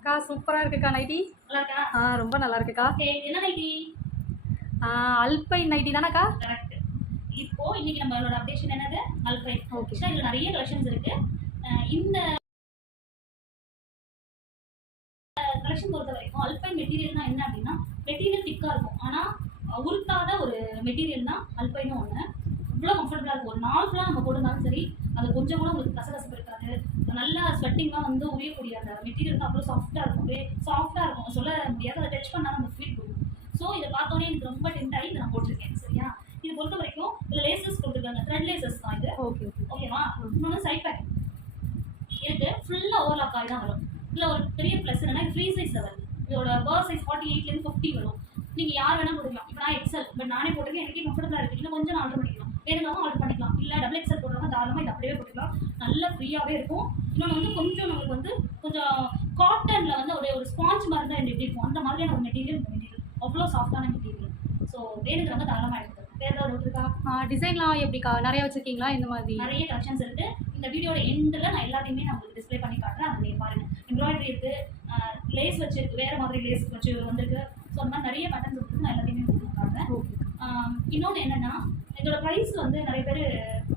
அக்கா சூப்பராக இருக்குக்கா நைட்டி. நல்லா இருக்கா? ரொம்ப நல்லா இருக்குக்கா. என்ன நைட்டி? அல்பைன் நைட்டி தானக்கா? கரெக்ட். இப்போ இன்னைக்கு நம்மளோட அப்டேஷன் என்னது? அல்பைன். ஓகே. இதுல நிறைய கலெக்ஷன்ஸ் இருக்கு. இந்த கலெக்ஷன் பொறுத்த வரைக்கும் அல்பைன் மெட்டீரியல்னா என்ன அப்படின்னா மெட்டீரியல் திக்காக இருக்கும். ஆனால் உருத்தாத ஒரு மெட்டீரியல் தான் அல்பைனும் ஒன்று. இவ்வளோ கம்ஃபர்டபுளாக இருக்கும். ஒரு நாள் ஃபுல்லாக நம்ம போட்டிருந்தாலும் சரி அது கொஞ்சம் கூட உங்களுக்கு கசகசப்பு இருக்காது. நல்லா ஸ்வெட்டிங்காக வந்து உரியக்கூடிய அந்த மெட்டீரியல் தான் அவ்வளோ சாஃப்டாக இருக்கும். அப்படியே சாஃப்டாக இருக்கும், சொல்ல முடியாது. அதை டச் பண்ணால் நம்ம ஃபீல் பண்ணுவோம். ஸோ இதை பார்த்தோன்னே எனக்கு ரொம்ப டெம்ட் ஆகி இதை நான் போட்டிருக்கேன். சரியா? இது பொறுத்த வரைக்கும் இதில் லேசஸ் கொடுத்துருக்காங்க. த்ரெட் லேசஸ் தான் இது. ஓகே ஓகேவா? இன்னொன்று சைட் பேக் இருக்கு. ஃபுல்லாக ஓவர்லாக் ஆகி தான் வரும். இதில் ஒரு பெரிய ப்ளஸ் என்னன்னா இது ஃப்ரீ சைஸில் வருது. இதோட பர்த் சைஸ் 48லேருந்து 50 வரும். நீங்கள் யார் வேணால் போட்டுக்கலாம். இப்போ நான் எக்ஸல் பட் நானே போட்டுருக்கேன். எனக்கே கம்ஃபர்டபுளாக இருக்குது. இன்னும் கொஞ்சம் ஆர்டர் பண்ணிக்கலாம். வேணுங்கிறவங்க ஆர்டர் பண்ணிக்கலாம். இல்லை டபுள் எக்ஸல் போடுறவங்க தாராளமாக இது அப்படியே போட்டுக்கலாம். நல்லா ஃப்ரீயாகவே இருக்கும். இன்னொன்று வந்து கொஞ்சம் நம்மளுக்கு வந்து கொஞ்சம் காட்டனில் வந்து ஒரு ஸ்பாஞ்ச் மாதிரி தான் எப்படி இருக்கும் அந்த மாதிரியான ஒரு மெட்டீரியல். இந்த மெட்டீரியல் அவ்வளோ சாஃப்டான மெட்டீரியல். ஸோ வேணுங்கிறவங்க தாராளமாக எடுத்துக்கலாம். வேறு ஏதாவது டவுட் இருக்கா? டிசைன்லாம் எப்படிக்கா? நிறைய வச்சுருக்கீங்களா? இந்த மாதிரி நிறைய கலெக்ஷன்ஸ் இருக்குது. இந்த வீடியோட எண்டில் நான் எல்லாத்தையுமே நான் உங்களுக்கு டிஸ்பிளே பண்ணி காட்டுறேன். அதை நீங்கள் பாருங்கள். எம்ப்ராய்டரி இருக்குது, லேஸ் வச்சுருக்கு, வேறு மாதிரி லேஸ் வச்சு வந்திருக்கு. ஸோ அந்த மாதிரி நிறைய பேட்டர்ன்ஸ் இருக்குது. நான் எல்லாத்தையுமே உங்களுக்கு காட்டுறேன். இன்னொன்று என்னென்னா இதோட ப்ரைஸ் வந்து நிறைய பேர்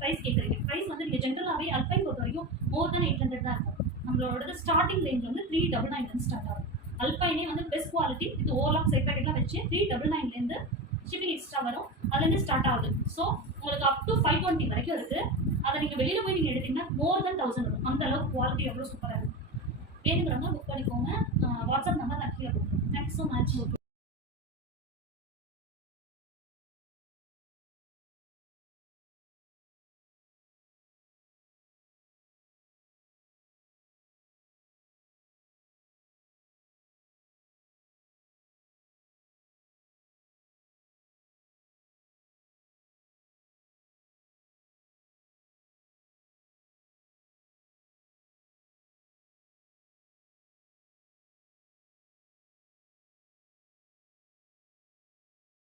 ப்ரைஸ் கேட்குறீங்க. ப்ரைஸ் வந்து நீங்கள் ஜென்ரலாகவே அல்பைன் பொறுத்த வரைக்கும் மோர் தென் 800 தான் இருக்கும். நம்மளோட ஸ்டார்டிங் ரேஞ்ச் வந்து 399 ஸ்டார்ட் ஆகும். அல்பைனே வந்து பெஸ்ட் குவாலிட்டி இது ஓவர்லாக் சைட் பேக்கெட்லாம் வச்சு 399லேருந்து ஷிப்பிங் எக்ஸ்ட்ரா வரும். அதுலேருந்து ஸ்டார்ட் ஆகுது. ஸோ உங்களுக்கு அப் டு 520 வரைக்கும் இருக்குது. அதை நீங்கள் வெளியில் போய் நீங்கள் எடுத்தீங்கன்னா மோர் தென் 1000 வரும். அந்த அளவுக்கு குவாலிட்டி எவ்வளோ சூப்பராக இருக்கும். வேணுங்கிறவங்க புக் பண்ணிக்கோங்க. வாட்ஸ்அப் நம்பர் நான் கீழே கொடுக்குறேன். Thanks so much.